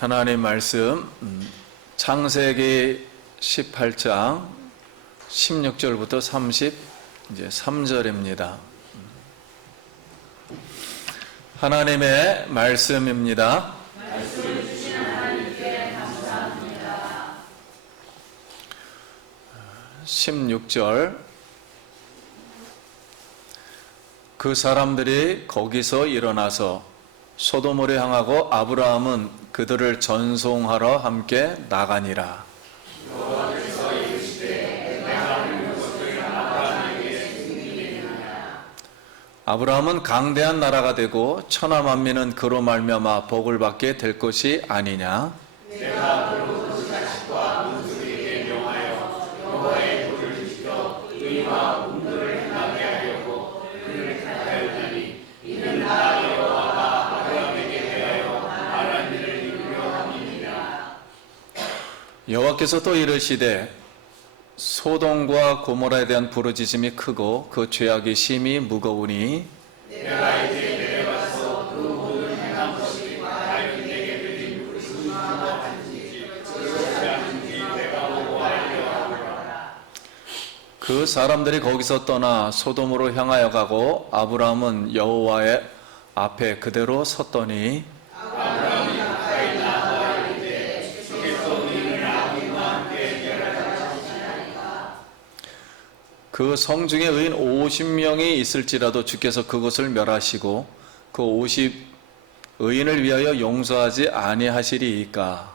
하나님 말씀 창세기 18장 16절부터 33절입니다. 하나님의 말씀입니다. 말씀을 주신 하나님께 감사합니다. 16절 그 사람들이 거기서 일어나서 소돔으로 향하고 아브라함은 그들을 전송하러 함께 나가니라. 여호와께서 이르시되 내가 하는 것을 아브라함에게 증인이니라. 아브라함은 강대한 나라가 되고 천하 만민은 그로 말미암아 복을 받게 될 것이 아니냐. 내가 그로 그 자식과 문수에게 명하여 여호와의 도를 지켜 의와 공도를 행하게 하려고 그를 택하였나니 이는 나 여호와가 아브라함에게 대하여 말한 일을 이루려 함이니라. 여호와께서 또 이르시되 소돔과 고모라에 대한 부르짖음이 크고 그 죄악이 심히 무거우니 내가 이제 내려가서 그 모든 행한 것이 나에게 내게 드린 부르심과 같은지 그것이 아닌지 내가 보고 알려 하노라. 그 사람들이 거기서 떠나 소돔으로 향하여 가고 아브라함은 여호와의 앞에 그대로 섰더니 아브라함이 가까이 나와 이르되 주께서 의인을 악인과 함께 멸하시나이까. 그 성중에 의인 50명이 있을지라도 주께서 그것을 멸하시고 그 50 의인을 위하여 용서하지 아니하시리이까.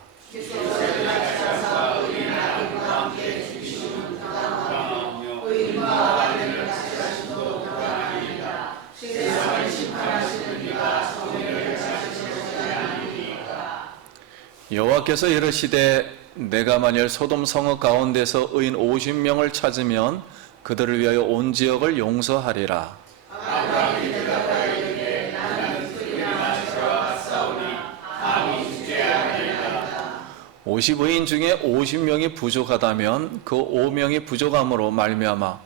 여호와께서 이르시되 내가 만일 소돔 성읍 가운데서 의인 50명을 찾으면 그들을 위하여 온 지역을 용서하리라. 아브라함이 대답하여 이르되 나는 그들만 저와 싸우나 감히 주제하리이다. 50의인 중에 50명이 부족하다면 그 5명이 부족함으로 말미암아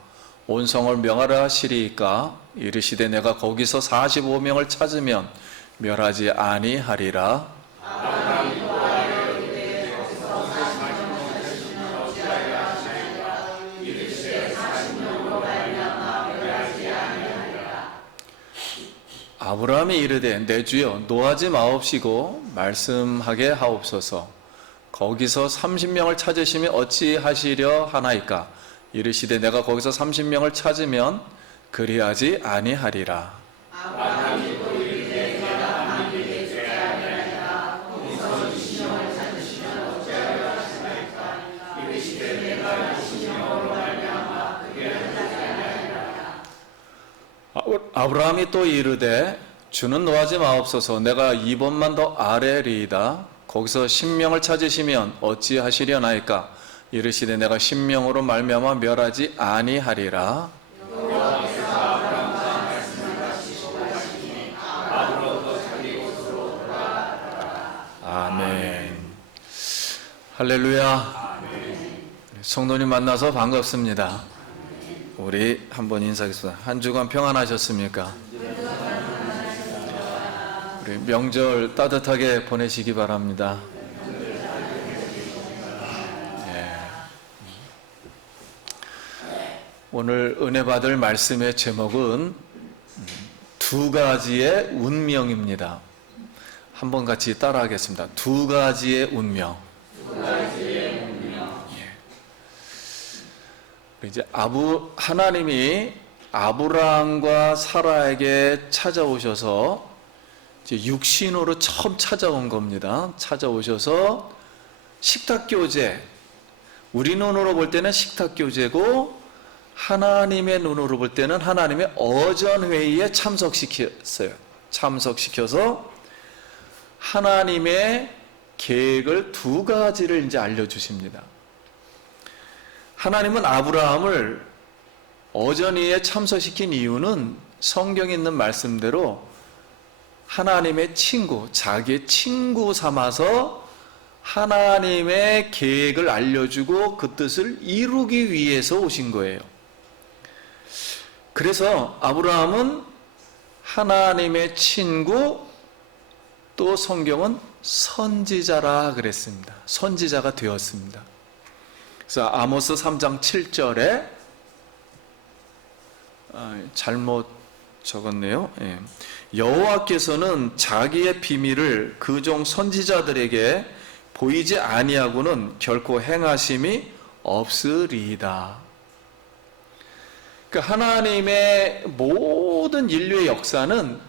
온 성을 명하라 하시리이까. 이르시되 내가 거기서 45명을 찾으면 멸하지 아니하리라. 아브라함이 또 하여 이르되 거기서 40명을 찾으시면 어찌하여 하시나이까. 이르시되 40명으로 말미암아 멸하지 아니하리라. 아브라함이 이르되 내 주여 노하지 마옵시고 말씀하게 하옵소서. 거기서 30명을 찾으시면 어찌하시려 하나이까. 이르시되 내가 거기서 30명을 찾으면 그리하지 아니하리라. 아브라함이 또 이르되 내가 하나님께 죄하리이다. 거기서 20명을 찾으시면 어찌하여 하시나이까. 이르시되 내가 20명으로 말미암아 그게 하지 아니하리라. 아브라함이 또 이르되 주는 노하지 마옵소서. 내가 2번만 더 아래리이다. 거기서 10명을 찾으시면 어찌하시려나이까. 이르시되 내가 10명으로 말미암아 멸하지 아니하리라. 여호와께서 아브라함과 말씀을 하시고 가시니 아브라함도 자기 곳으로 돌아갔더라. 아멘. 할렐루야. 성도님 만나서 반갑습니다. 우리 한번 인사하겠습니다. 한 주간 평안하셨습니까? 우리 명절 따뜻하게 보내시기 바랍니다. 오늘 은혜 받을 말씀의 제목은 두 가지의 운명입니다. 한번 같이 따라하겠습니다. 두 가지의 운명. 이제 하나님이 아브라함과 사라에게 찾아오셔서 이제 육신으로 처음 찾아온 겁니다. 찾아오셔서 식탁교제, 우리 눈으로 볼 때는 식탁교제고 하나님의 눈으로 볼 때는 하나님의 어전회의에 참석시켰어요. 참석시켜서 하나님의 계획을 두 가지를 이제 알려주십니다. 하나님은 아브라함을 어전회의에 참석시킨 이유는 성경에 있는 말씀대로 하나님의 친구, 자기의 친구 삼아서 하나님의 계획을 알려주고 그 뜻을 이루기 위해서 오신 거예요. 그래서 아브라함은 하나님의 친구, 또 성경은 선지자라 그랬습니다. 선지자가 되었습니다. 그래서 아모스 3장 7절에 잘못 적었네요. 여호와께서는 자기의 비밀을 그 종 선지자들에게 보이지 아니하고는 결코 행하심이 없으리이다. 그러니까 하나님의 모든 인류의 역사는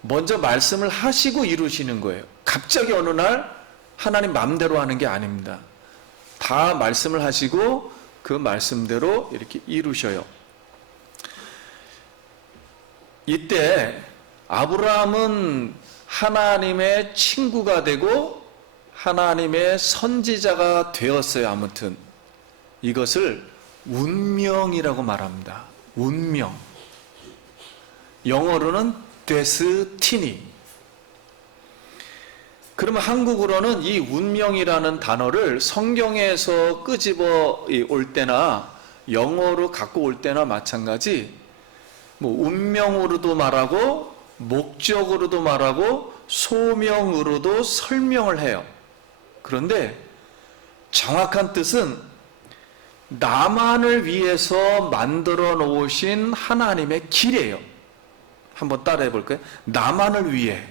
먼저 말씀을 하시고 이루시는 거예요. 갑자기 어느 날 하나님 마음대로 하는 게 아닙니다. 다 말씀을 하시고 그 말씀대로 이렇게 이루셔요. 이때 아브라함은 하나님의 친구가 되고 하나님의 선지자가 되었어요. 아무튼 이것을 운명이라고 말합니다. 운명. 영어로는 데스티니. 그러면 한국어로는 이 운명이라는 단어를 성경에서 끄집어 올 때나 영어로 갖고 올 때나 마찬가지, 운명으로도 말하고 목적으로도 말하고 소명으로도 설명을 해요. 그런데 정확한 뜻은 나만을 위해서 만들어 놓으신 하나님의 길이에요. 한번 따라해 볼까요? 나만을 위해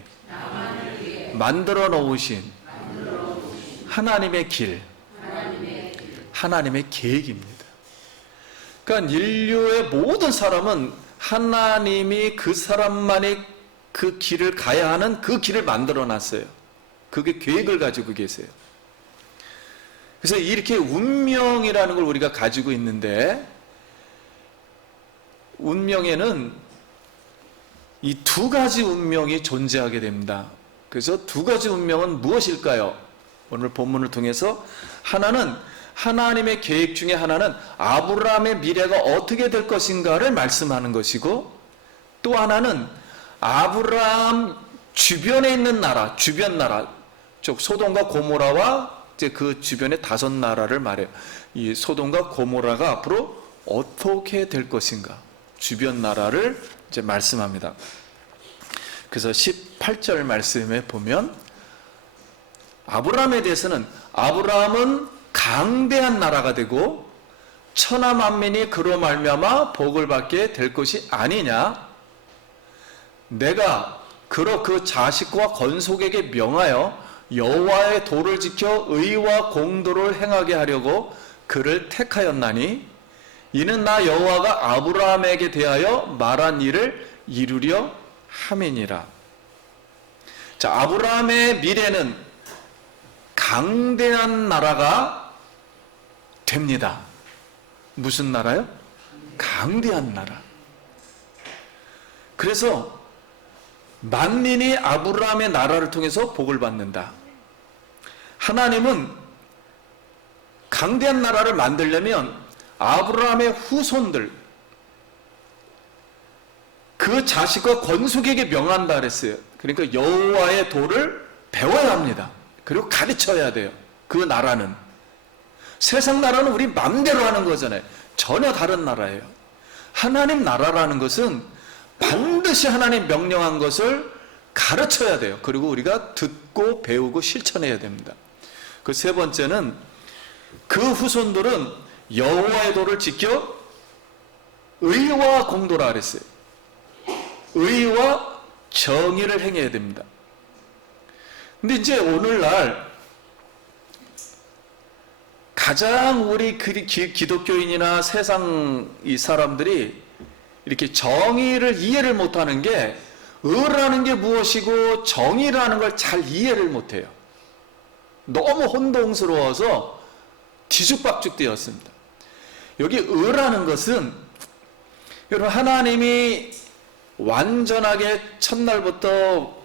만들어 놓으신 하나님의 길, 하나님의 계획입니다. 그러니까 인류의 모든 사람은 하나님이 그 사람만이 그 길을 가야 하는 그 길을 만들어 놨어요. 그게 계획을 가지고 계세요. 그래서 이렇게 운명이라는 걸 우리가 가지고 있는데, 운명에는 이 두 가지 운명이 존재하게 됩니다. 그래서 두 가지 운명은 무엇일까요? 오늘 본문을 통해서 하나는 하나님의 계획 중에 하나는 아브라함의 미래가 어떻게 될 것인가를 말씀하는 것이고, 또 하나는 아브라함 주변에 있는 나라, 주변 나라, 즉 소돔과 고모라와 이제 그 주변의 5나라를 말해요. 이 소돔과 고모라가 앞으로 어떻게 될 것인가, 주변 나라를 이제 말씀합니다. 그래서 18절 말씀에 보면 아브라함에 대해서는 아브라함은 강대한 나라가 되고 천하 만민이 그로 말미암아 복을 받게 될 것이 아니냐. 내가 그로 그 자식과 건속에게 명하여 여호와의 도를 지켜 의와 공도를 행하게 하려고 그를 택하였나니 이는 나 여호와가 아브라함에게 대하여 말한 일을 이루려 함이니라. 자, 아브라함의 미래는 강대한 나라가 됩니다. 무슨 나라요? 강대한 나라. 그래서 만민이 아브라함의 나라를 통해서 복을 받는다. 하나님은 강대한 나라를 만들려면 아브라함의 후손들, 그 자식과 건속에게 명한다 그랬어요. 그러니까 여호와의 도를 배워야 합니다. 그리고 가르쳐야 돼요. 그 나라는. 세상 나라는 우리 마음대로 하는 거잖아요. 전혀 다른 나라예요. 하나님 나라라는 것은 반드시 하나님 명령한 것을 가르쳐야 돼요. 그리고 우리가 듣고 배우고 실천해야 됩니다. 그 세 번째는 그 후손들은 여호와의 도를 지켜 의와 공도라 그랬어요. 의와 정의를 행해야 됩니다. 근데 이제 오늘날 가장 우리 기독교인이나 세상 이 사람들이 이렇게 정의를 이해를 못하는 게, 의라는 게 무엇이고 정의라는 걸 잘 이해를 못해요. 너무 혼동스러워서 뒤죽박죽 되었습니다. 여기 의라는 것은, 여러분, 하나님이 완전하게 첫날부터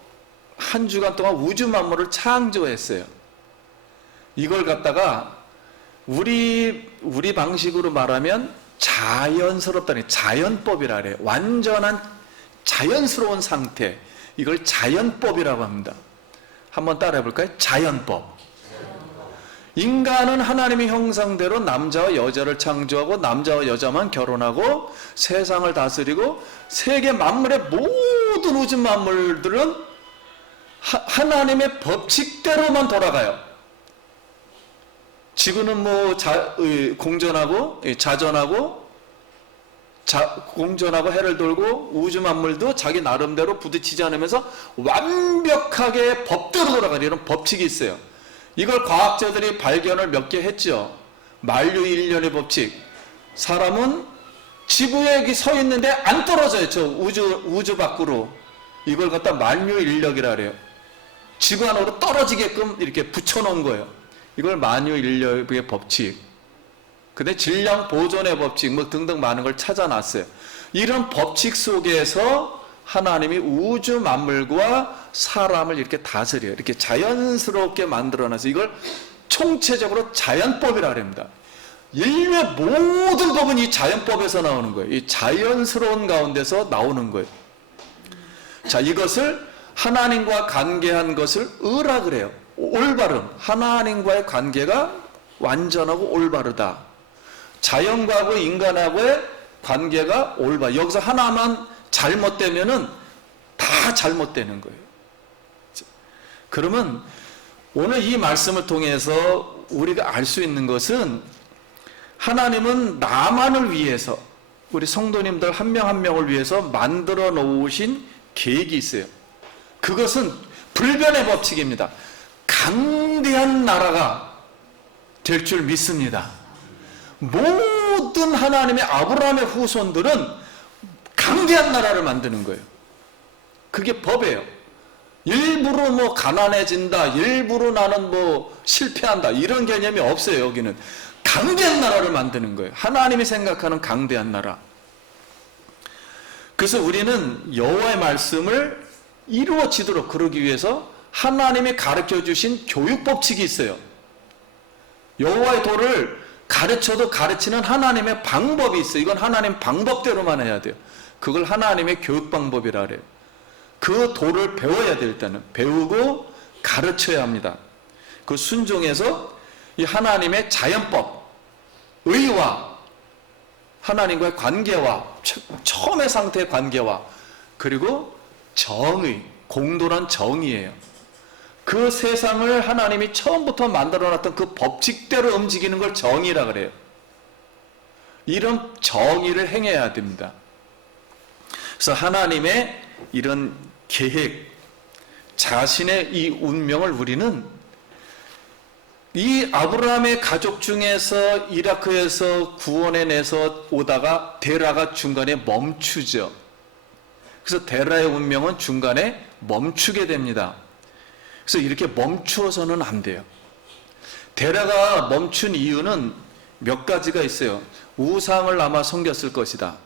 한 주간 동안 우주 만물을 창조했어요. 이걸 갖다가 우리 방식으로 말하면 자연스럽다는, 자연법이라 그래요. 완전한 자연스러운 상태, 이걸 자연법이라고 합니다. 한번 따라해 볼까요? 자연법. 인간은 하나님의 형상대로 남자와 여자를 창조하고 남자와 여자만 결혼하고 세상을 다스리고 세계 만물의 모든 우주 만물들은 하나님의 법칙대로만 돌아가요. 지구는 뭐 공전하고 자전하고 공전하고 해를 돌고 우주 만물도 자기 나름대로 부딪히지 않으면서 완벽하게 법대로 돌아가는 이런 법칙이 있어요. 이걸 과학자들이 발견을 몇 개 했죠. 만유인력의 법칙. 사람은 지구에 서 있는데 안 떨어져요. 저 우주 밖으로. 이걸 갖다 만유인력이라 그래요. 지구 안으로 떨어지게끔 이렇게 붙여놓은 거예요. 이걸 만유인력의 법칙. 근데 질량 보존의 법칙 뭐 등등 많은 걸 찾아놨어요. 이런 법칙 속에서 하나님이 우주 만물과 사람을 이렇게 다스려요. 이렇게 자연스럽게 만들어놔서 이걸 총체적으로 자연법이라 합니다. 인류의 모든 법은 이 자연법에서 나오는 거예요. 이 자연스러운 가운데서 나오는 거예요. 자, 이것을 하나님과 관계한 것을 의라 그래요. 올바름. 하나님과의 관계가 완전하고 올바르다. 자연과하고 인간하고의 관계가 올바르다. 여기서 하나만 잘못되면은 다 잘못되는 거예요. 그러면 오늘 이 말씀을 통해서 우리가 알 수 있는 것은 하나님은 나만을 위해서 우리 성도님들 한 명 한 명을 위해서 만들어 놓으신 계획이 있어요. 그것은 불변의 법칙입니다. 강대한 나라가 될 줄 믿습니다. 모든 하나님의 아브라함의 후손들은 강대한 나라를 만드는 거예요. 그게 법이에요. 일부러 뭐 가난해진다, 일부러 나는 뭐 실패한다, 이런 개념이 없어요. 여기는 강대한 나라를 만드는 거예요. 하나님이 생각하는 강대한 나라. 그래서 우리는 여호와의 말씀을 이루어지도록 그러기 위해서 하나님이 가르쳐 주신 교육 법칙이 있어요. 여호와의 도를 가르쳐도 가르치는 하나님의 방법이 있어요. 이건 하나님 방법대로만 해야 돼요. 그걸 하나님의 교육 방법이라 그래요. 그 도를 배워야 돼. 일단은 배우고 가르쳐야 합니다. 그 순종해서 이 하나님의 자연법, 의와 하나님과의 관계와 처음의 상태의 관계와 그리고 정의, 공돌한 정의예요. 그 세상을 하나님이 처음부터 만들어놨던 그 법칙대로 움직이는 걸 정의라 그래요. 이런 정의를 행해야 됩니다. 그래서 하나님의 이런 계획, 자신의 이 운명을 우리는 이 아브라함의 가족 중에서 이라크에서 구원해내서 오다가 데라가 중간에 멈추죠. 그래서 데라의 운명은 중간에 멈추게 됩니다. 그래서 이렇게 멈추어서는 안 돼요. 데라가 멈춘 이유는 몇 가지가 있어요. 우상을 아마 섬겼을 것이다.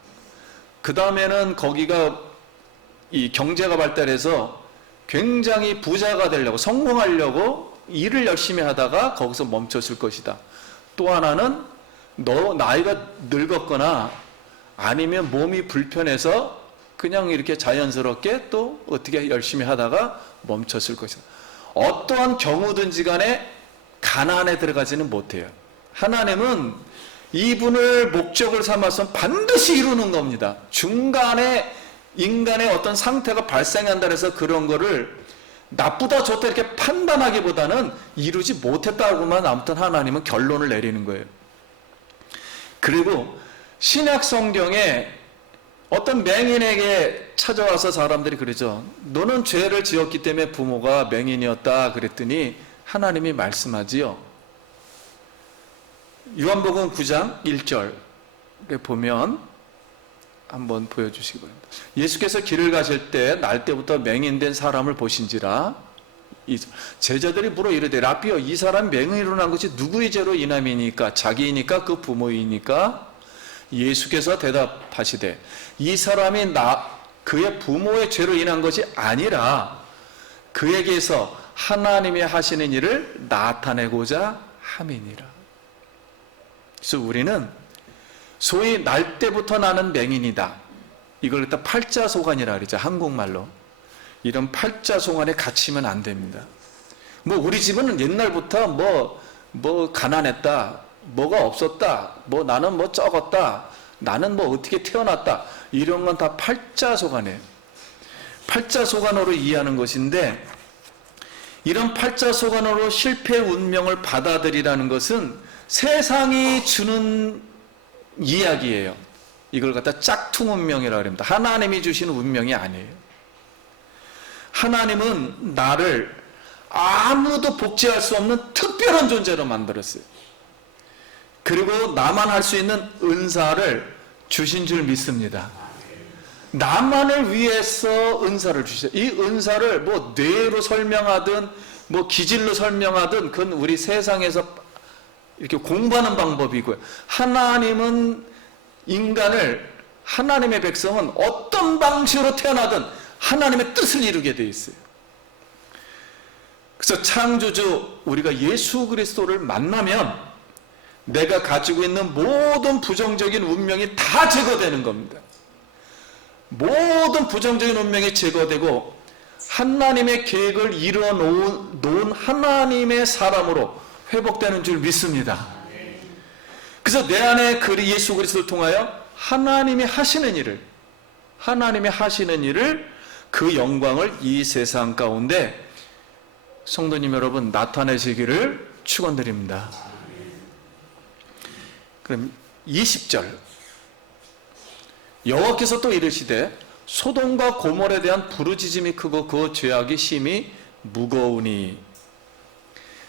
그 다음에는 거기가 이 경제가 발달해서 굉장히 부자가 되려고 성공하려고 일을 열심히 하다가 거기서 멈췄을 것이다. 또 하나는 너 나이가 늙었거나 아니면 몸이 불편해서 그냥 이렇게 자연스럽게 또 어떻게 열심히 하다가 멈췄을 것이다. 어떠한 경우든지 간에 가난에 들어가지는 못해요. 하나님은 이분을 목적을 삼아서 반드시 이루는 겁니다. 중간에 인간의 어떤 상태가 발생한다 해서 그런 거를 나쁘다 좋다 이렇게 판단하기보다는 이루지 못했다고만 아무튼 하나님은 결론을 내리는 거예요. 그리고 신약 성경에 어떤 맹인에게 찾아와서 사람들이 그러죠. 너는 죄를 지었기 때문에 부모가 맹인이었다 그랬더니 하나님이 말씀하지요. 요한복음 9장 1절에 보면 한번 보여주시기 바랍니다. 예수께서 길을 가실 때 날 때부터 맹인된 사람을 보신지라 제자들이 물어 이르되 라삐여 이 사람 맹인으로 난 것이 누구의 죄로 인함이니까 자기이니까 그 부모이니까 예수께서 대답하시되 이 사람이 그의 부모의 죄로 인한 것이 아니라 그에게서 하나님이 하시는 일을 나타내고자 함이니라. 그래서 우리는 소위 날 때부터 나는 맹인이다. 이걸 일단 팔자소관이라 그러죠. 한국말로. 이런 팔자소관에 갇히면 안 됩니다. 뭐 우리 집은 옛날부터 뭐 가난했다. 뭐가 없었다. 뭐 나는 뭐 적었다. 나는 뭐 어떻게 태어났다. 이런 건 다 팔자소관이에요. 팔자소관으로 이해하는 것인데 이런 팔자소관으로 실패 운명을 받아들이라는 것은 세상이 주는 이야기예요. 이걸 갖다 짝퉁 운명이라고 합니다. 하나님이 주시는 운명이 아니에요. 하나님은 나를 아무도 복제할 수 없는 특별한 존재로 만들었어요. 그리고 나만 할 수 있는 은사를 주신 줄 믿습니다. 나만을 위해서 은사를 주셨어요. 이 은사를 뭐 뇌로 설명하든 뭐 기질로 설명하든 그건 우리 세상에서 이렇게 공부하는 방법이고요. 하나님은 인간을, 하나님의 백성은 어떤 방식으로 태어나든 하나님의 뜻을 이루게 되어 있어요. 그래서 창조주 우리가 예수 그리스도를 만나면 내가 가지고 있는 모든 부정적인 운명이 다 제거되는 겁니다. 모든 부정적인 운명이 제거되고 하나님의 계획을 이루어 놓은 하나님의 사람으로 회복되는 줄 믿습니다. 그래서 내 안에 예수 그리스도를 통하여 하나님이 하시는 일을 그 영광을 이 세상 가운데 성도님 여러분 나타내시기를 축원드립니다. 그럼 20절 여호와께서 또 이르시되 소돔과 고모라에 대한 부르짖음이 크고 그 죄악이 심히 무거우니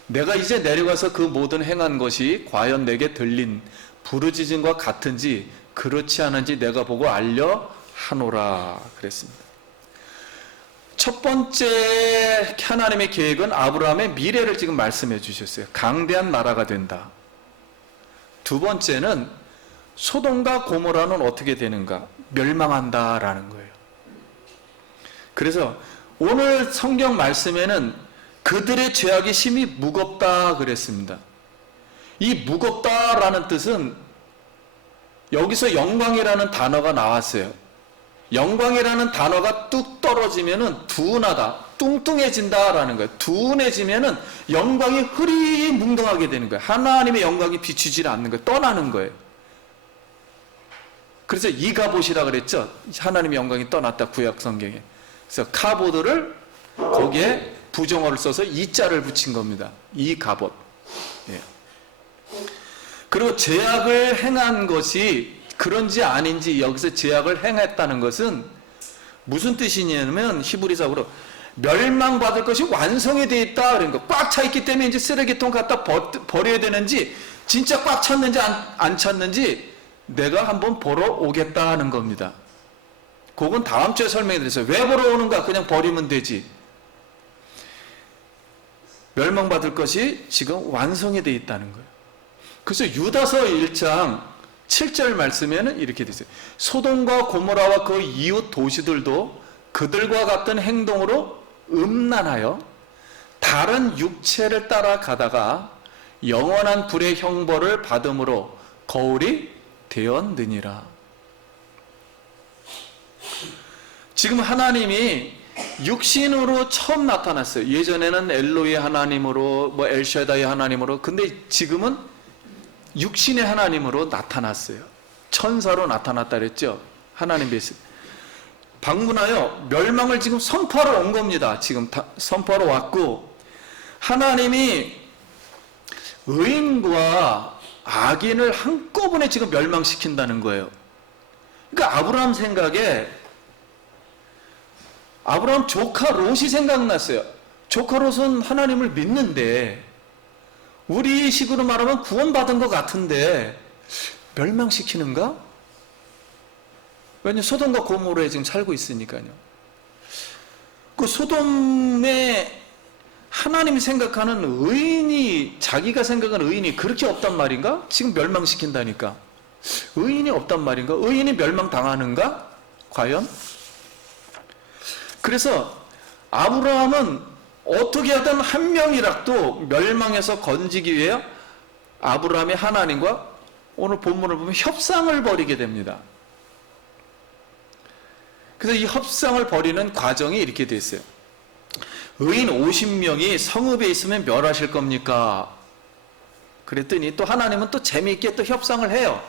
내가 이제 내려가서 그 모든 행한 것이 과연 내게 들린 부르짖음과 같은지 그렇지 않은지 내가 보고 알려 하노라 그랬습니다. 첫 번째 하나님의 계획은 아브라함의 미래를 지금 말씀해 주셨어요. 강대한 나라가 된다. 두 번째는 소돔과 고모라는 어떻게 되는가? 멸망한다라는 거예요. 그래서 오늘 성경 말씀에는 그들의 죄악이 심히 무겁다 그랬습니다. 이 무겁다라는 뜻은 여기서 영광이라는 단어가 나왔어요. 영광이라는 단어가 뚝 떨어지면은 둔하다, 뚱뚱해진다라는 거예요. 둔해지면은 영광이 흐리뭉덩하게 되는 거예요. 하나님의 영광이 비추지 않는 거예요. 떠나는 거예요. 그래서 이가봇이라 그랬죠. 하나님의 영광이 떠났다 구약 성경에. 그래서 카보드를 거기에 부정어를 써서 이자를 붙인 겁니다. 이가봇. 예. 그리고 죄악을 행한 것이 그런지 아닌지 여기서 죄악을 행했다는 것은 무슨 뜻이냐면 히브리서로 멸망받을 것이 완성이 되어 있다. 그런 거. 꽉 차 있기 때문에 이제 쓰레기통 갖다 버려야 되는지 진짜 꽉 찼는지 안 찼는지 내가 한번 보러 오겠다 하는 겁니다. 그건 다음 주에 설명해 드렸어요. 왜 보러 오는가? 그냥 버리면 되지. 멸망받을 것이 지금 완성이 되어 있다는 거예요. 그래서 유다서 1장 7절 말씀에는 이렇게 되어있어요. 소돔과 고모라와 그 이웃 도시들도 그들과 같은 행동으로 음란하여 다른 육체를 따라가다가 영원한 불의 형벌을 받음으로 거울이 되었느니라. 지금 하나님이 육신으로 처음 나타났어요. 예전에는 엘로이 하나님으로 뭐 엘샤다이 하나님으로, 근데 지금은 육신의 하나님으로 나타났어요. 천사로 나타났다 그랬죠. 하나님 베이스 방문하여 멸망을 지금 선포하러 온 겁니다. 지금 선포하러 왔고, 하나님이 의인과 악인을 한꺼번에 지금 멸망시킨다는 거예요. 그러니까 아브라함 생각에 아브라함 조카 롯이 생각났어요. 조카 롯은 하나님을 믿는데 우리 식으로 말하면 구원받은 것 같은데 멸망시키는가? 왜냐하면 소돔과 고모라에 지금 살고 있으니까요. 그 소돔에 하나님이 생각하는 의인이, 자기가 생각하는 의인이 그렇게 없단 말인가? 지금 멸망시킨다니까. 의인이 없단 말인가? 의인이 멸망당하는가? 과연? 그래서 아브라함은 어떻게 하든 한 명이라도 멸망에서 건지기 위해 아브라함이 하나님과 오늘 본문을 보면 협상을 벌이게 됩니다. 그래서 이 협상을 벌이는 과정이 이렇게 돼 있어요. 의인 50명이 성읍에 있으면 멸하실 겁니까? 그랬더니 또 하나님은 또 재미있게 또 협상을 해요.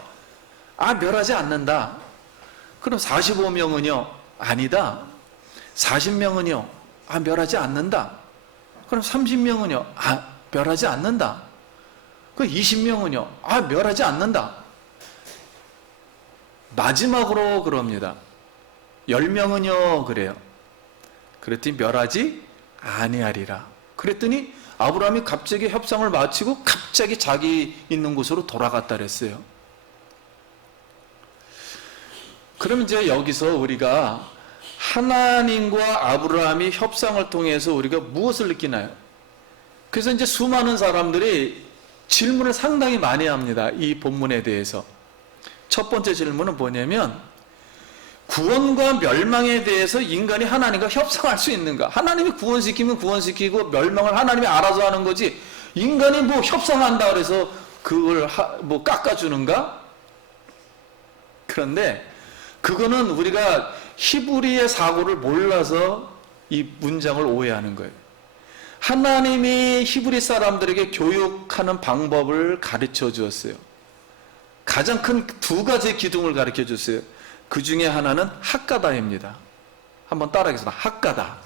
아, 멸하지 않는다. 그럼 45명은요? 아니다. 40명은요? 아, 멸하지 않는다. 그럼 30명은요? 멸하지 않는다. 그 20명은요? 멸하지 않는다. 마지막으로 그럽니다. 10명은요? 그래요. 그랬더니 멸하지 아니하리라. 그랬더니 아브라함이 갑자기 협상을 마치고 갑자기 자기 있는 곳으로 돌아갔다 그랬어요. 그럼 이제 여기서 우리가 하나님과 아브라함이 협상을 통해서 우리가 무엇을 느끼나요? 그래서 이제 수많은 사람들이 질문을 상당히 많이 합니다. 이 본문에 대해서. 첫 번째 질문은 뭐냐면, 구원과 멸망에 대해서 인간이 하나님과 협상할 수 있는가? 하나님이 구원시키면 구원시키고 멸망을 하나님이 알아서 하는 거지, 인간이 뭐 협상한다 그래서 그걸 뭐 깎아주는가? 그런데 그거는 우리가 히브리의 사고를 몰라서 이 문장을 오해하는 거예요. 하나님이 히브리 사람들에게 교육하는 방법을 가르쳐 주었어요. 가장 큰 두 가지 기둥을 가르쳐 줬어요. 그 중에 하나는 학가다입니다. 한번 따라하겠습니다. 학가다.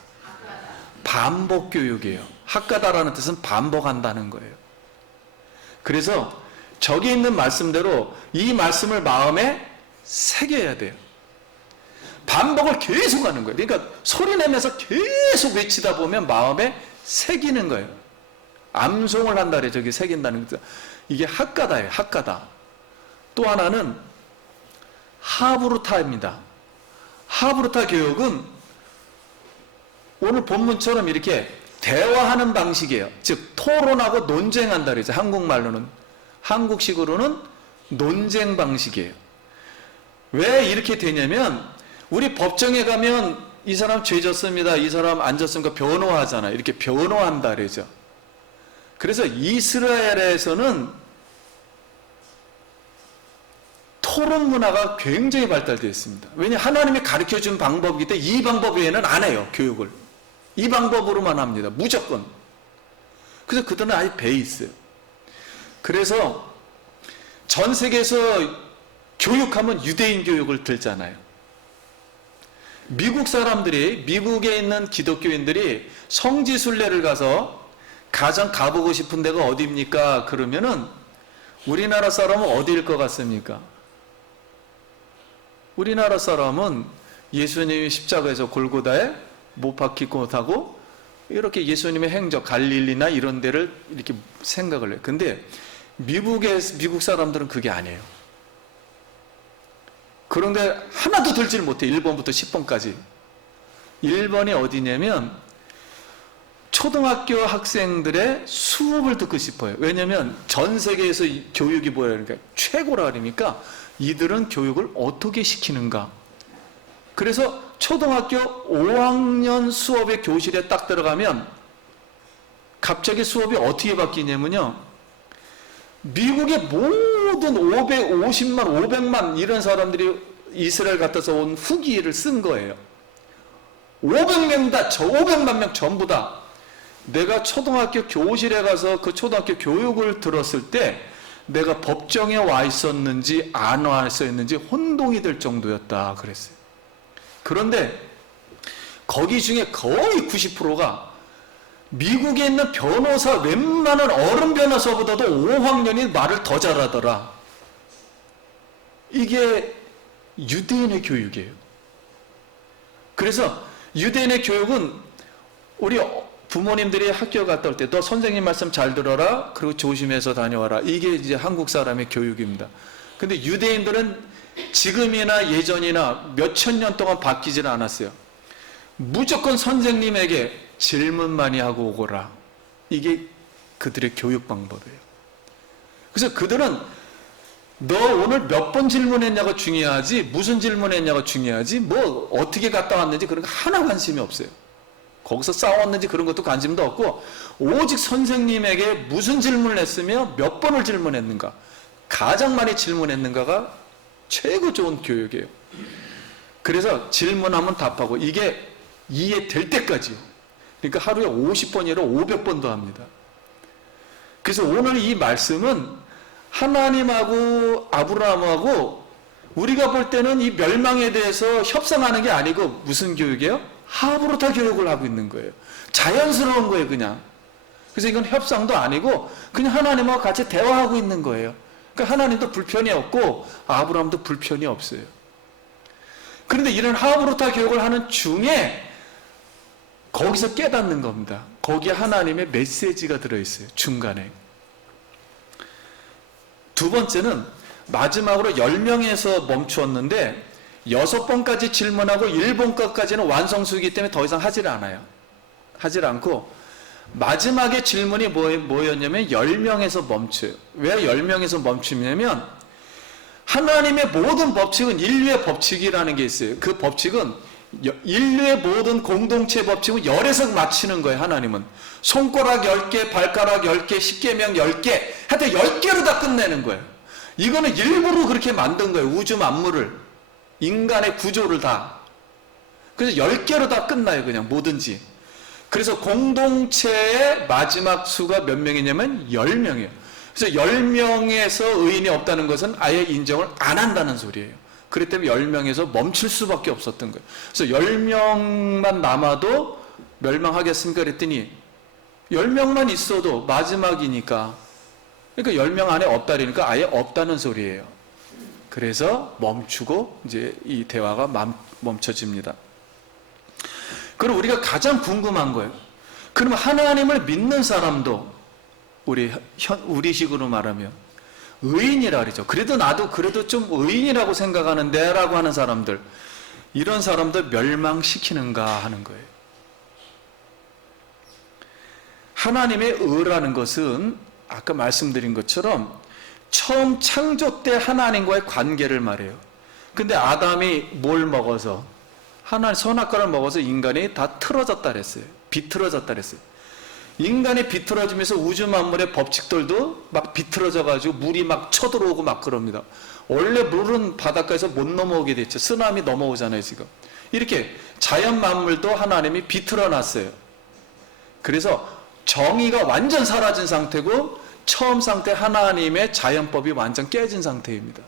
반복 교육이에요. 학가다라는 뜻은 반복한다는 거예요. 그래서 저기 있는 말씀대로 이 말씀을 마음에 새겨야 돼요. 반복을 계속 하는 거예요. 그러니까 소리 내면서 계속 외치다 보면 마음에 새기는 거예요. 암송을 한다 그래요. 저기 새긴다는 거. 이게 학가다예요. 학가다. 또 하나는 하브루타입니다. 하브루타 교육은 오늘 본문처럼 이렇게 대화하는 방식이에요. 즉 토론하고 논쟁한다 그러죠. 한국말로는. 한국식으로는 논쟁 방식이에요. 왜 이렇게 되냐면, 우리 법정에 가면 이 사람 죄 졌습니다, 이 사람 안 졌습니까? 변호하잖아요. 이렇게 변호한다 그러죠. 그래서 이스라엘에서는 토론 문화가 굉장히 발달되어 있습니다. 왜냐하면 하나님이 가르쳐준 방법이기 때문에 이 방법 외에는 안 해요. 교육을. 이 방법으로만 합니다. 무조건. 그래서 그들은 아예 배에 있어요. 그래서 전 세계에서 교육하면 유대인 교육을 들잖아요. 미국 사람들이, 미국에 있는 기독교인들이 성지순례를 가서 가장 가보고 싶은 데가 어디입니까? 그러면은 우리나라 사람은 어디일 것 같습니까? 우리나라 사람은 예수님이 십자가에서 골고다에 못 박히고 타고 이렇게 예수님의 행적, 갈릴리나 이런 데를 이렇게 생각을 해요. 근데 미국 사람들은 그게 아니에요. 그런데 하나도 들지를 못해. 1번부터 10번까지. 1번이 어디냐면 초등학교 학생들의 수업을 듣고 싶어요. 왜냐하면 전 세계에서 교육이 뭐야 그러니까 최고라 그러니까 이들은 교육을 어떻게 시키는가. 그래서 초등학교 5학년 수업의 교실에 딱 들어가면 갑자기 수업이 어떻게 바뀌냐면요, 미국의 모든 550만, 500만 이런 사람들이 이스라엘 갔다서 온 후기를 쓴 거예요. 500명 다, 저 500만 명 전부 다. 내가 초등학교 교실에 가서 그 초등학교 교육을 들었을 때 내가 법정에 와 있었는지 안 와 있었는지 혼동이 될 정도였다 그랬어요. 그런데 거기 중에 거의 90%가 미국에 있는 변호사, 웬만한 어른 변호사보다도 5학년이 말을 더 잘하더라. 이게 유대인의 교육이에요. 그래서 유대인의 교육은 우리 부모님들이 학교 갔다 올 때 너 선생님 말씀 잘 들어라, 그리고 조심해서 다녀와라. 이게 이제 한국 사람의 교육입니다. 근데 유대인들은 지금이나 예전이나 몇천 년 동안 바뀌지는 않았어요. 무조건 선생님에게 질문 많이 하고 오거라. 이게 그들의 교육 방법이에요. 그래서 그들은 너 오늘 몇 번 질문했냐가 중요하지, 무슨 질문했냐가 중요하지, 뭐 어떻게 갔다 왔는지 그런 거 하나 관심이 없어요. 거기서 싸웠는지 그런 것도 관심도 없고, 오직 선생님에게 무슨 질문을 했으며 몇 번을 질문했는가, 가장 많이 질문했는가가 최고 좋은 교육이에요. 그래서 질문하면 답하고, 이게 이해될 때까지요. 그러니까 하루에 50번이 아니라 500번도 합니다. 그래서 오늘 이 말씀은 하나님하고 아브라함하고 우리가 볼 때는 이 멸망에 대해서 협상하는 게 아니고 무슨 교육이에요? 하브로타 교육을 하고 있는 거예요. 자연스러운 거예요, 그냥. 그래서 이건 협상도 아니고 그냥 하나님과 같이 대화하고 있는 거예요. 그러니까 하나님도 불편이 없고 아브라함도 불편이 없어요. 그런데 이런 하브로타 교육을 하는 중에 거기서 깨닫는 겁니다. 거기에 하나님의 메시지가 들어있어요, 중간에. 두 번째는 마지막으로 10명에서 멈추었는데 6번까지 질문하고 1번까지는 완성수이기 때문에 더 이상 하질 않아요. 하질 않고 마지막에 질문이 뭐였냐면 10명에서 멈춰요. 왜 10명에서 멈추냐면 하나님의 모든 법칙은 인류의 법칙이라는 게 있어요. 그 법칙은 인류의 모든 공동체 법칙은 열에서 맞추는 거예요. 하나님은 손가락 10개, 발가락 10개, 십계명 10개 하여튼 10개로 다 끝내는 거예요. 이거는 일부러 그렇게 만든 거예요. 우주 만물을, 인간의 구조를 다. 그래서 10개로 다 끝나요. 그냥 뭐든지. 그래서 공동체의 마지막 수가 몇 명이냐면 10명이에요. 그래서 10명에서 의인이 없다는 것은 아예 인정을 안 한다는 소리예요. 그렇기 때문에 10명에서 멈출 수밖에 없었던 거예요. 그래서 10명만 남아도 멸망하겠습니까? 그랬더니 10명만 있어도 마지막이니까, 그러니까 10명 안에 없다 그러니까 아예 없다는 소리예요. 그래서 멈추고 이제 이 대화가 멈춰집니다. 그럼 우리가 가장 궁금한 거예요. 그럼 하나님을 믿는 사람도 우리식으로 말하면 의인이라 그러죠. 그래도 나도 그래도 좀 의인이라고 생각하는데 라고 하는 사람들, 이런 사람들 멸망시키는가 하는 거예요. 하나님의 의라는 것은 아까 말씀드린 것처럼 처음 창조 때 하나님과의 관계를 말해요. 근데 아담이 뭘 먹어서, 하나님 선악과를 먹어서 인간이 다 틀어졌다 그랬어요. 비틀어졌다 그랬어요. 인간이 비틀어지면서 우주 만물의 법칙들도 막 비틀어져가지고 물이 막 쳐들어오고 막 그럽니다. 원래 물은 바닷가에서 못 넘어오게 됐죠. 쓰나미 넘어오잖아요, 지금. 이렇게 자연 만물도 하나님이 비틀어놨어요. 그래서 정의가 완전 사라진 상태고 처음 상태 하나님의 자연법이 완전 깨진 상태입니다.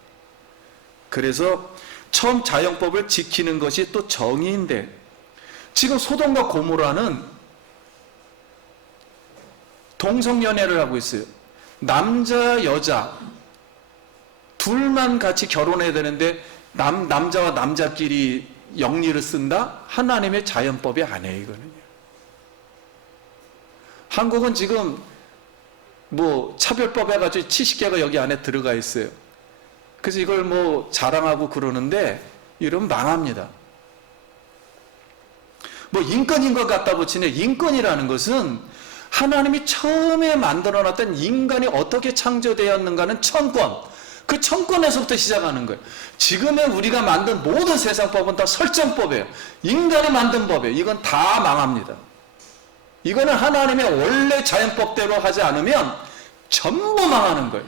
그래서 처음 자연법을 지키는 것이 또 정의인데, 지금 소돔과 고모라는 동성연애를 하고 있어요. 남자, 여자 둘만 같이 결혼해야 되는데 남자와 남자끼리 영리를 쓴다? 하나님의 자연법이 아니에요, 이거는요. 한국은 지금 뭐 차별법 해가지고 70개가 여기 안에 들어가 있어요. 그래서 이걸 뭐 자랑하고 그러는데 이러면 망합니다. 뭐 인권인 것 갖다 붙이네. 인권이라는 것은 하나님이 처음에 만들어놨던 인간이 어떻게 창조되었는가는 천권, 그 천권에서부터 시작하는 거예요. 지금의 우리가 만든 모든 세상법은 다 설정법이에요. 인간이 만든 법이에요. 이건 다 망합니다. 이거는 하나님의 원래 자연법대로 하지 않으면 전부 망하는 거예요.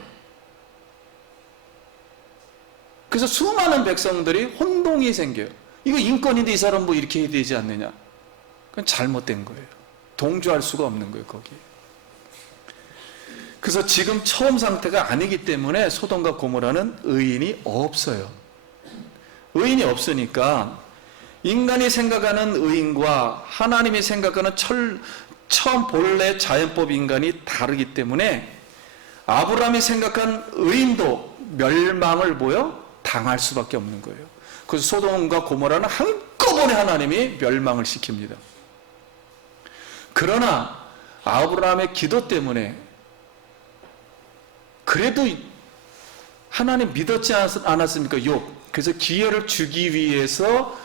그래서 수많은 백성들이 혼동이 생겨요. 이거 인권인데 이 사람 뭐 이렇게 해야 되지 않느냐. 그건 잘못된 거예요. 동조할 수가 없는 거예요, 거기에. 그래서 지금 처음 상태가 아니기 때문에 소돔과 고모라는 의인이 없어요. 의인이 없으니까 인간이 생각하는 의인과 하나님이 생각하는 처음 본래 자연법 인간이 다르기 때문에 아브라함이 생각한 의인도 멸망을 당할 수밖에 없는 거예요. 그래서 소돔과 고모라는 한꺼번에 하나님이 멸망을 시킵니다. 그러나 아브라함의 기도 때문에 그래도 하나님 믿었지 않았습니까? 욥. 그래서 기회를 주기 위해서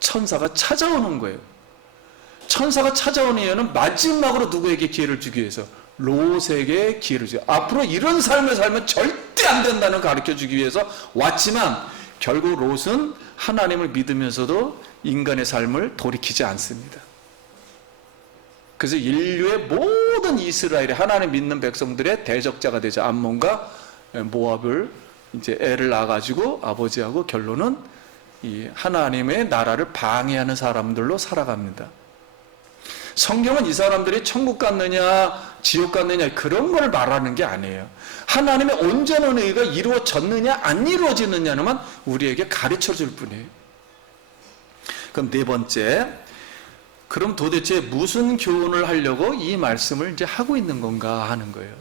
천사가 찾아오는 거예요. 천사가 찾아오는 이유는 마지막으로 누구에게 기회를 주기 위해서? 롯에게 기회를 주기 위해서. 앞으로 이런 삶을 살면 절대 안 된다는 걸 가르쳐 주기 위해서 왔지만 결국 롯은 하나님을 믿으면서도 인간의 삶을 돌이키지 않습니다. 그래서 인류의 모든 이스라엘의 하나님 믿는 백성들의 대적자가 되죠. 암몬과 모압을 이제 애를 낳아가지고 아버지하고 결론은 이 하나님의 나라를 방해하는 사람들로 살아갑니다. 성경은 이 사람들이 천국 갔느냐 지옥 갔느냐 그런 걸 말하는 게 아니에요. 하나님의 온전한 의가 이루어졌느냐 안 이루어지느냐만 우리에게 가르쳐 줄 뿐이에요. 그럼 네 번째, 그럼 도대체 무슨 교훈을 하려고 이 말씀을 이제 하고 있는 건가 하는 거예요.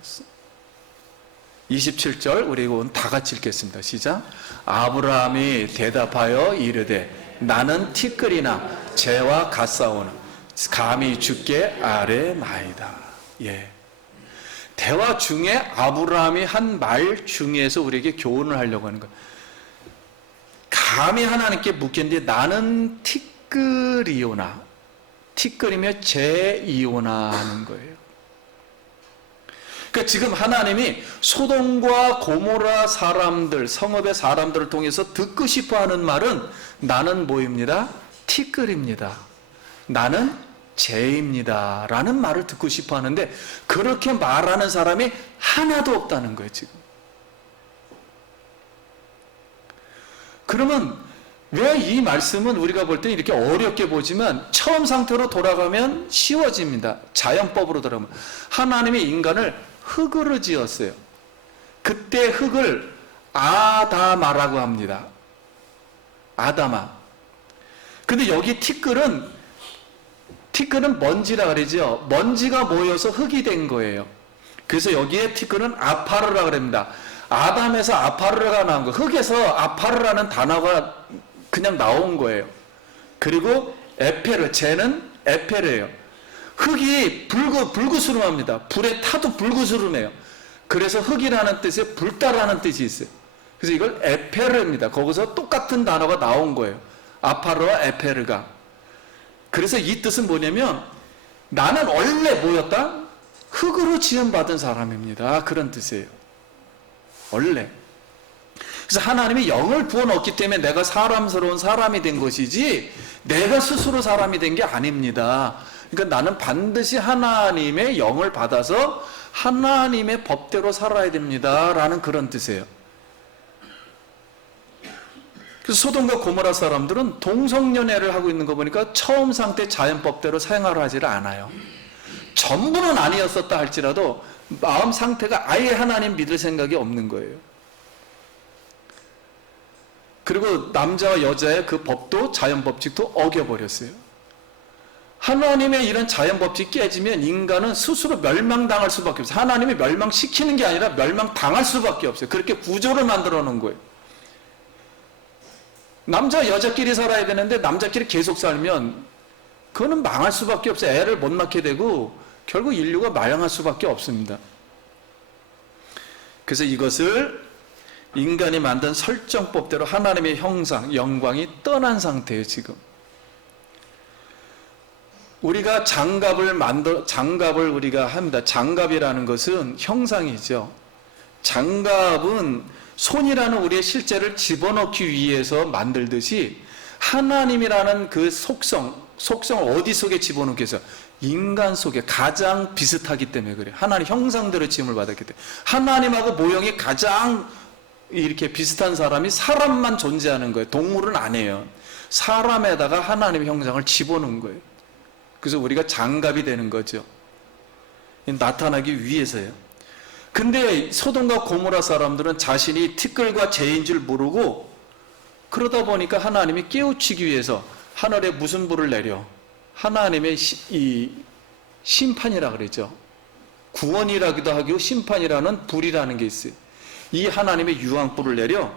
27절 우리 이거 다 같이 읽겠습니다. 시작. 아브라함이 대답하여 이르되 나는 티끌이나 재와 같사오나 감히 주께 아뢰나이다. 예. 대화 중에 아브라함이 한 말 중에서 우리에게 교훈을 하려고 하는 거예요. 감히 하나님께 묻겠는데 나는 티끌이오나, 티끌이며 재이오나 하는 거예요. 그러니까 지금 하나님이 소돔과 고모라 사람들, 성읍의 사람들을 통해서 듣고 싶어 하는 말은 나는 뭐입니다? 티끌입니다. 나는 재입니다. 라는 말을 듣고 싶어 하는데 그렇게 말하는 사람이 하나도 없다는 거예요, 지금. 그러면 왜 이 말씀은 우리가 볼 때 이렇게 어렵게 보지만 처음 상태로 돌아가면 쉬워집니다. 자연법으로 돌아가면. 하나님이 인간을 흙으로 지었어요. 그때 흙을 아다마라고 합니다. 아다마. 근데 여기 티끌은 먼지라 그러죠. 먼지가 모여서 흙이 된 거예요. 그래서 여기에 티끌은 아파르라 그럽니다. 아담에서 아파르가 나온 거예요. 흙에서 아파르라는 단어가 그냥 나온 거예요. 그리고 에페르, 쟤는 에페르예요. 흙이 불구스름합니다. 불에 타도 불구스름해요. 그래서 흙이라는 뜻에 불다라는 뜻이 있어요. 그래서 이걸 에페르입니다. 거기서 똑같은 단어가 나온 거예요. 아파르와 에페르가. 그래서 이 뜻은 뭐냐면 나는 원래 뭐였다? 흙으로 지음받은 사람입니다. 그런 뜻이에요. 원래. 그래서 하나님이 영을 부어넣었기 때문에 내가 사람스러운 사람이 된 것이지 내가 스스로 사람이 된 게 아닙니다. 그러니까 나는 반드시 하나님의 영을 받아서 하나님의 법대로 살아야 됩니다. 라는 그런 뜻이에요. 그래서 소돔과 고모라 사람들은 동성연애를 하고 있는 거 보니까 처음 상태 자연법대로 생활을 하지를 않아요. 전부는 아니었었다 할지라도 마음 상태가 아예 하나님 믿을 생각이 없는 거예요. 그리고 남자와 여자의 그 법도 자연법칙도 어겨버렸어요. 하나님의 이런 자연법칙이 깨지면 인간은 스스로 멸망당할 수밖에 없어요. 하나님이 멸망시키는 게 아니라 멸망당할 수밖에 없어요. 그렇게 구조를 만들어 놓은 거예요. 남자 여자끼리 살아야 되는데 남자끼리 계속 살면 그거는 망할 수밖에 없어요. 애를 못 낳게 되고 결국 인류가 말랑할 수밖에 없습니다. 그래서 이것을 인간이 만든 설정법대로 하나님의 형상, 영광이 떠난 상태예요, 지금. 우리가 장갑을 우리가 합니다. 장갑이라는 것은 형상이죠. 장갑은 손이라는 우리의 실제를 집어넣기 위해서 만들듯이 하나님이라는 그 속성을 어디 속에 집어넣기 위해서 인간 속에 가장 비슷하기 때문에 그래요. 하나님 형상대로 지음을 받았기 때문에. 하나님하고 모형이 가장 이렇게 비슷한 사람이 사람만 존재하는 거예요. 동물은 아니에요. 사람에다가 하나님의 형상을 집어넣은 거예요. 그래서 우리가 장갑이 되는 거죠. 나타나기 위해서요. 근데 소돔과 고모라 사람들은 자신이 티끌과 재인 줄 모르고 그러다 보니까 하나님이 깨우치기 위해서 하늘에 무슨 불을 내려 하나님의 이 심판이라 그러죠. 구원이라기도 하고 심판이라는 불이라는 게 있어요. 이 하나님의 유황불을 내려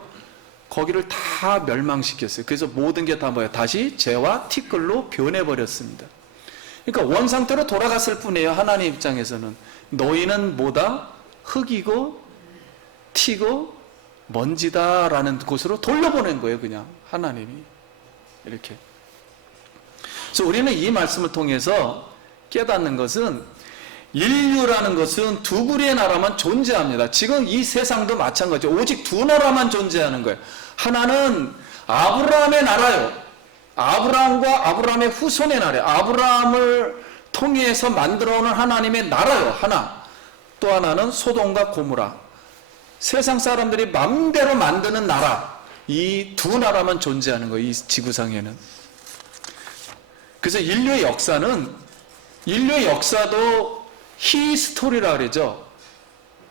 거기를 다 멸망시켰어요. 그래서 모든 게 다 뭐예요? 다시 재와 티끌로 변해버렸습니다. 그러니까 원상태로 돌아갔을 뿐이에요. 하나님 입장에서는. 너희는 뭐다? 흙이고 티고 먼지다라는 곳으로 돌려보낸 거예요. 그냥 하나님이 이렇게. 그래서 우리는 이 말씀을 통해서 깨닫는 것은 인류라는 것은 두 부류의 나라만 존재합니다. 지금 이 세상도 마찬가지죠. 오직 두 나라만 존재하는 거예요. 하나는 아브라함의 나라요. 아브라함과 아브라함의 후손의 나라요. 아브라함을 통해서 만들어오는 하나님의 나라요. 하나. 또 하나는 소돔과 고모라. 세상 사람들이 마음대로 만드는 나라. 이 두 나라만 존재하는 거예요. 이 지구상에는. 그래서 인류의 역사도 히스토리라 그러죠.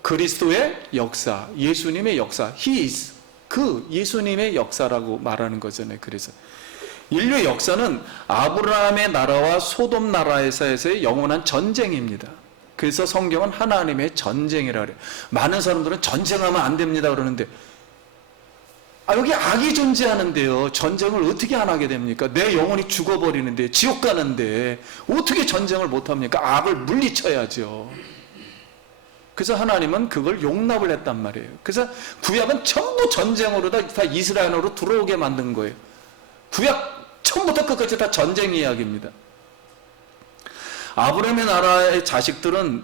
그리스도의 역사, 예수님의 역사, He is, 그 예수님의 역사라고 말하는 거잖아요. 그래서 인류의 역사는 아브라함의 나라와 소돔 나라에서의 영원한 전쟁입니다. 그래서 성경은 하나님의 전쟁이라 그래요. 많은 사람들은 전쟁하면 안 됩니다 그러는데, 여기 악이 존재하는데요. 전쟁을 어떻게 안 하게 됩니까? 내 영혼이 죽어버리는데, 지옥 가는데 어떻게 전쟁을 못 합니까? 악을 물리쳐야죠. 그래서 하나님은 그걸 용납을 했단 말이에요. 그래서 구약은 전부 전쟁으로 다 이스라엘으로 들어오게 만든 거예요. 구약 처음부터 끝까지 다 전쟁 이야기입니다. 아브라함의 나라의 자식들은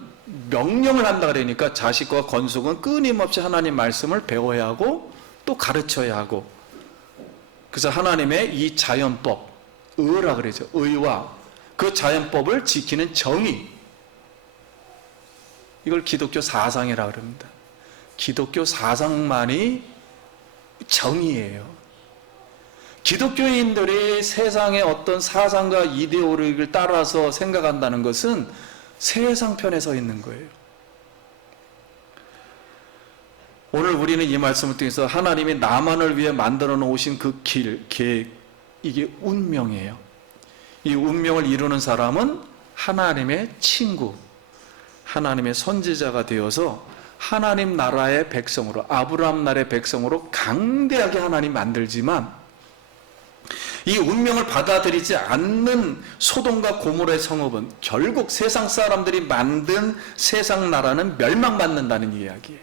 명령을 한다 그러니까 자식과 건속은 끊임없이 하나님 말씀을 배워야 하고 또 가르쳐야 하고, 그래서 하나님의 이 자연법, 의라 그러죠. 의와 그 자연법을 지키는 정의, 이걸 기독교 사상이라고 합니다. 기독교 사상만이 정의예요. 기독교인들이 세상의 어떤 사상과 이데올로기를 따라서 생각한다는 것은 세상 편에 서 있는 거예요. 오늘 우리는 이 말씀을 통해서 하나님이 나만을 위해 만들어 놓으신 그 길, 계획, 이게 운명이에요. 이 운명을 이루는 사람은 하나님의 친구, 하나님의 선지자가 되어서 하나님 나라의 백성으로, 아브라함 나라의 백성으로 강대하게 하나님 만들지만, 이 운명을 받아들이지 않는 소돔과 고모라의 성읍은 결국 세상 사람들이 만든 세상 나라는 멸망받는다는 이야기예요.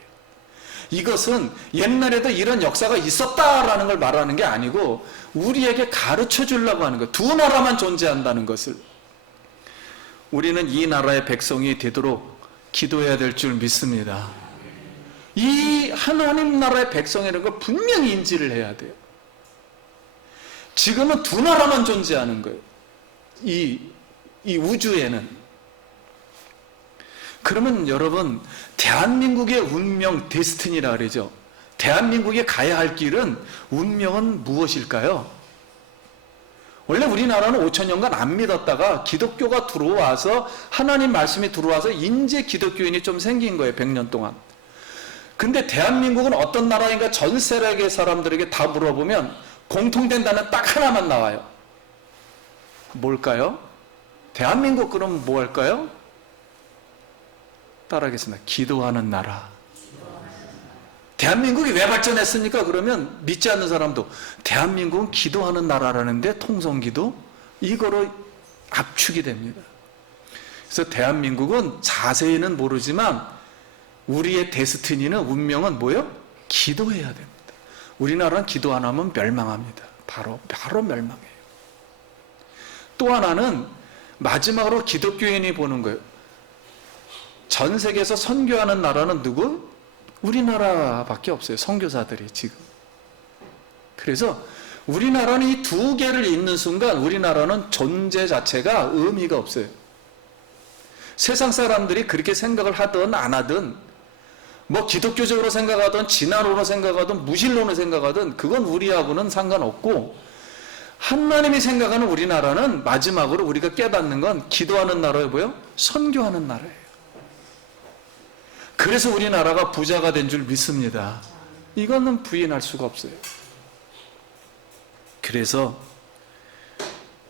이것은 옛날에도 이런 역사가 있었다라는 걸 말하는 게 아니고 우리에게 가르쳐 주려고 하는 거예요. 두 나라만 존재한다는 것을. 우리는 이 나라의 백성이 되도록 기도해야 될 줄 믿습니다. 이 하나님 나라의 백성이라는 걸 분명히 인지를 해야 돼요. 지금은 두 나라만 존재하는 거예요. 이 우주에는. 그러면 여러분, 대한민국의 운명, 데스티니라 그러죠. 대한민국에 가야 할 길은, 운명은 무엇일까요? 원래 우리나라는 5,000년간 안 믿었다가 기독교가 들어와서, 하나님 말씀이 들어와서 이제 기독교인이 좀 생긴 거예요. 100년 동안. 근데 대한민국은 어떤 나라인가 전 세계 사람들에게 다 물어보면 공통된 단어 딱 하나만 나와요. 뭘까요? 대한민국 그럼 뭐 할까요? 따라하겠습니다. 기도하는 나라. 대한민국이 왜 발전했습니까? 그러면 믿지 않는 사람도 대한민국은 기도하는 나라라는데, 통성기도 이거로 압축이 됩니다. 그래서 대한민국은 자세히는 모르지만 우리의 데스티니는, 운명은 뭐예요? 기도해야 됩니다. 우리나라는 기도 안 하면 멸망합니다. 바로 멸망해요. 또 하나는 마지막으로 기독교인이 보는 거예요. 전 세계에서 선교하는 나라는 누구? 우리나라밖에 없어요. 선교사들이 지금. 그래서 우리나라는 이 두 개를 잇는 순간 우리나라는 존재 자체가 의미가 없어요. 세상 사람들이 그렇게 생각을 하든 안 하든, 뭐 기독교적으로 생각하든 진화론으로 생각하든 무신론으로 생각하든 그건 우리하고는 상관없고, 하나님이 생각하는 우리나라는 마지막으로 우리가 깨닫는 건 기도하는 나라예요. 뭐예요? 선교하는 나라예요. 그래서 우리나라가 부자가 된 줄 믿습니다. 이거는 부인할 수가 없어요. 그래서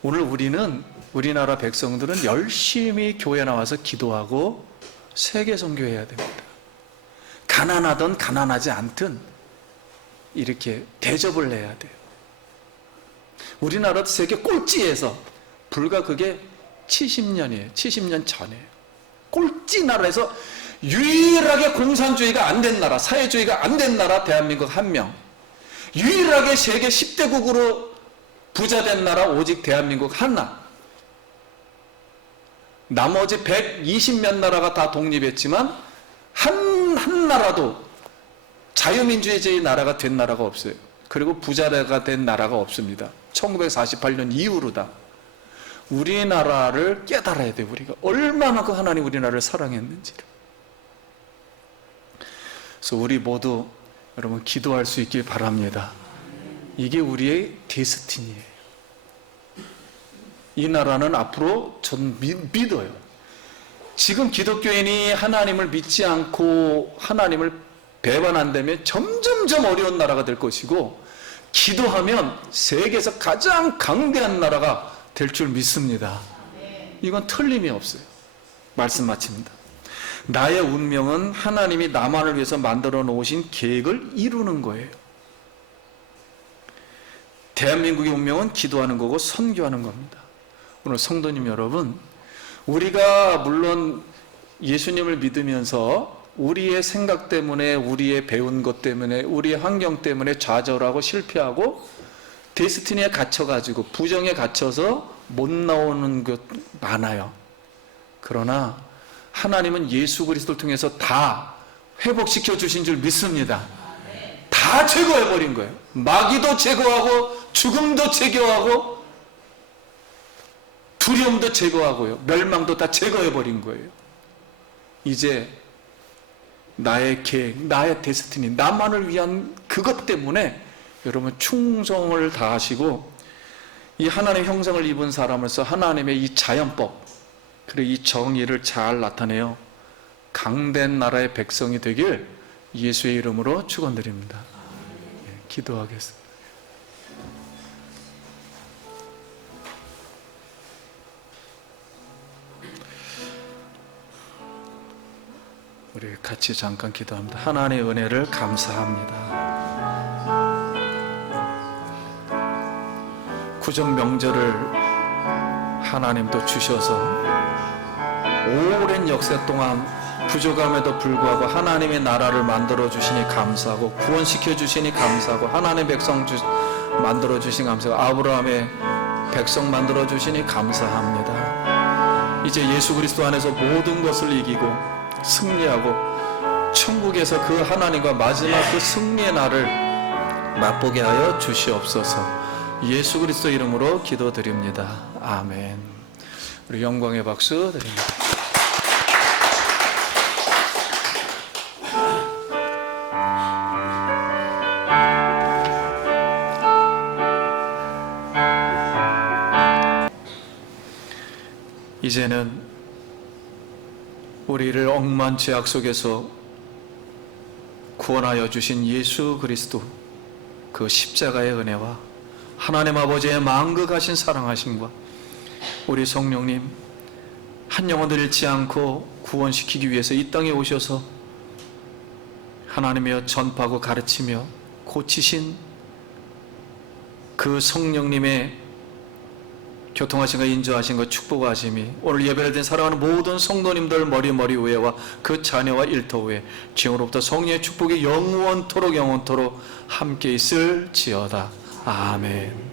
오늘 우리나라 백성들은 열심히 교회 나와서 기도하고 세계 선교해야 됩니다. 가난하든 가난하지 않든 이렇게 대접을 해야 돼요. 우리나라도 세계 꼴찌에서, 불과 그게 70년이에요. 70년 전이에요. 꼴찌 나라에서 유일하게 공산주의가 안 된 나라, 사회주의가 안 된 나라 대한민국 한 명. 유일하게 세계 10대국으로 부자 된 나라 오직 대한민국 하나. 나머지 120몇 나라가 다 독립했지만 한 나라도 자유민주주의 나라가 된 나라가 없어요. 그리고 부자가 된 나라가 없습니다. 1948년 이후로 다. 우리나라를 깨달아야 돼요. 우리가 얼마만큼 하나님 우리나라를 사랑했는지를. 그래서 우리 모두 여러분 기도할 수 있길 바랍니다. 이게 우리의 데스티니예요. 이 나라는 앞으로 전 믿어요. 지금 기독교인이 하나님을 믿지 않고 하나님을 배반한다면 점점점 어려운 나라가 될 것이고, 기도하면 세계에서 가장 강대한 나라가 될 줄 믿습니다. 이건 틀림이 없어요. 말씀 마칩니다. 나의 운명은 하나님이 나만을 위해서 만들어 놓으신 계획을 이루는 거예요. 대한민국의 운명은 기도하는 거고 선교하는 겁니다. 오늘 성도님 여러분, 우리가 물론 예수님을 믿으면서 우리의 생각 때문에, 우리의 배운 것 때문에, 우리의 환경 때문에 좌절하고 실패하고 데스티니에 갇혀가지고 부정에 갇혀서 못 나오는 것 많아요. 그러나 하나님은 예수 그리스도를 통해서 다 회복시켜 주신 줄 믿습니다. 다 제거해버린 거예요. 마귀도 제거하고 죽음도 제거하고 두려움도 제거하고요. 멸망도 다 제거해버린 거예요. 이제 나의 계획, 나의 데스티니, 나만을 위한 그것 때문에 여러분 충성을 다하시고 이 하나님의 형상을 입은 사람으로서 하나님의 이 자연법 그리고 이 정의를 잘 나타내어 강된 나라의 백성이 되길 예수의 이름으로 축원드립니다. 기도하겠습니다. 우리 같이 잠깐 기도합니다. 하나님의 은혜를 감사합니다. 구정 명절을 하나님도 주셔서 오랜 역사 동안 부족함에도 불구하고 하나님의 나라를 만들어 주시니 감사하고 구원시켜 주시니 감사하고 하나님의 백성 만들어 주시니 감사하고 아브라함의 백성 만들어 주시니 감사합니다. 이제 예수 그리스도 안에서 모든 것을 이기고 승리하고 천국에서 그 하나님과 마지막 그 승리의 날을 맛보게 하여 주시옵소서. 예수 그리스도 이름으로 기도드립니다. 아멘. 우리 영광의 박수 드립니다. 이제는 우리를 억만 죄악 속에서 구원하여 주신 예수 그리스도 그 십자가의 은혜와 하나님 아버지의 만극하신 사랑하심과 우리 성령님 한 영혼을 잃지 않고 구원시키기 위해서 이 땅에 오셔서 하나님이여 전파하고 가르치며 고치신 그 성령님의 교통하신 것, 인도하신 것, 축복하심이 오늘 예배를 드린 사랑하는 모든 성도님들 머리 위에와 그 자녀와 일터 위에 지금으로부터 성령의 축복이 영원토록 함께 있을지어다. 아멘.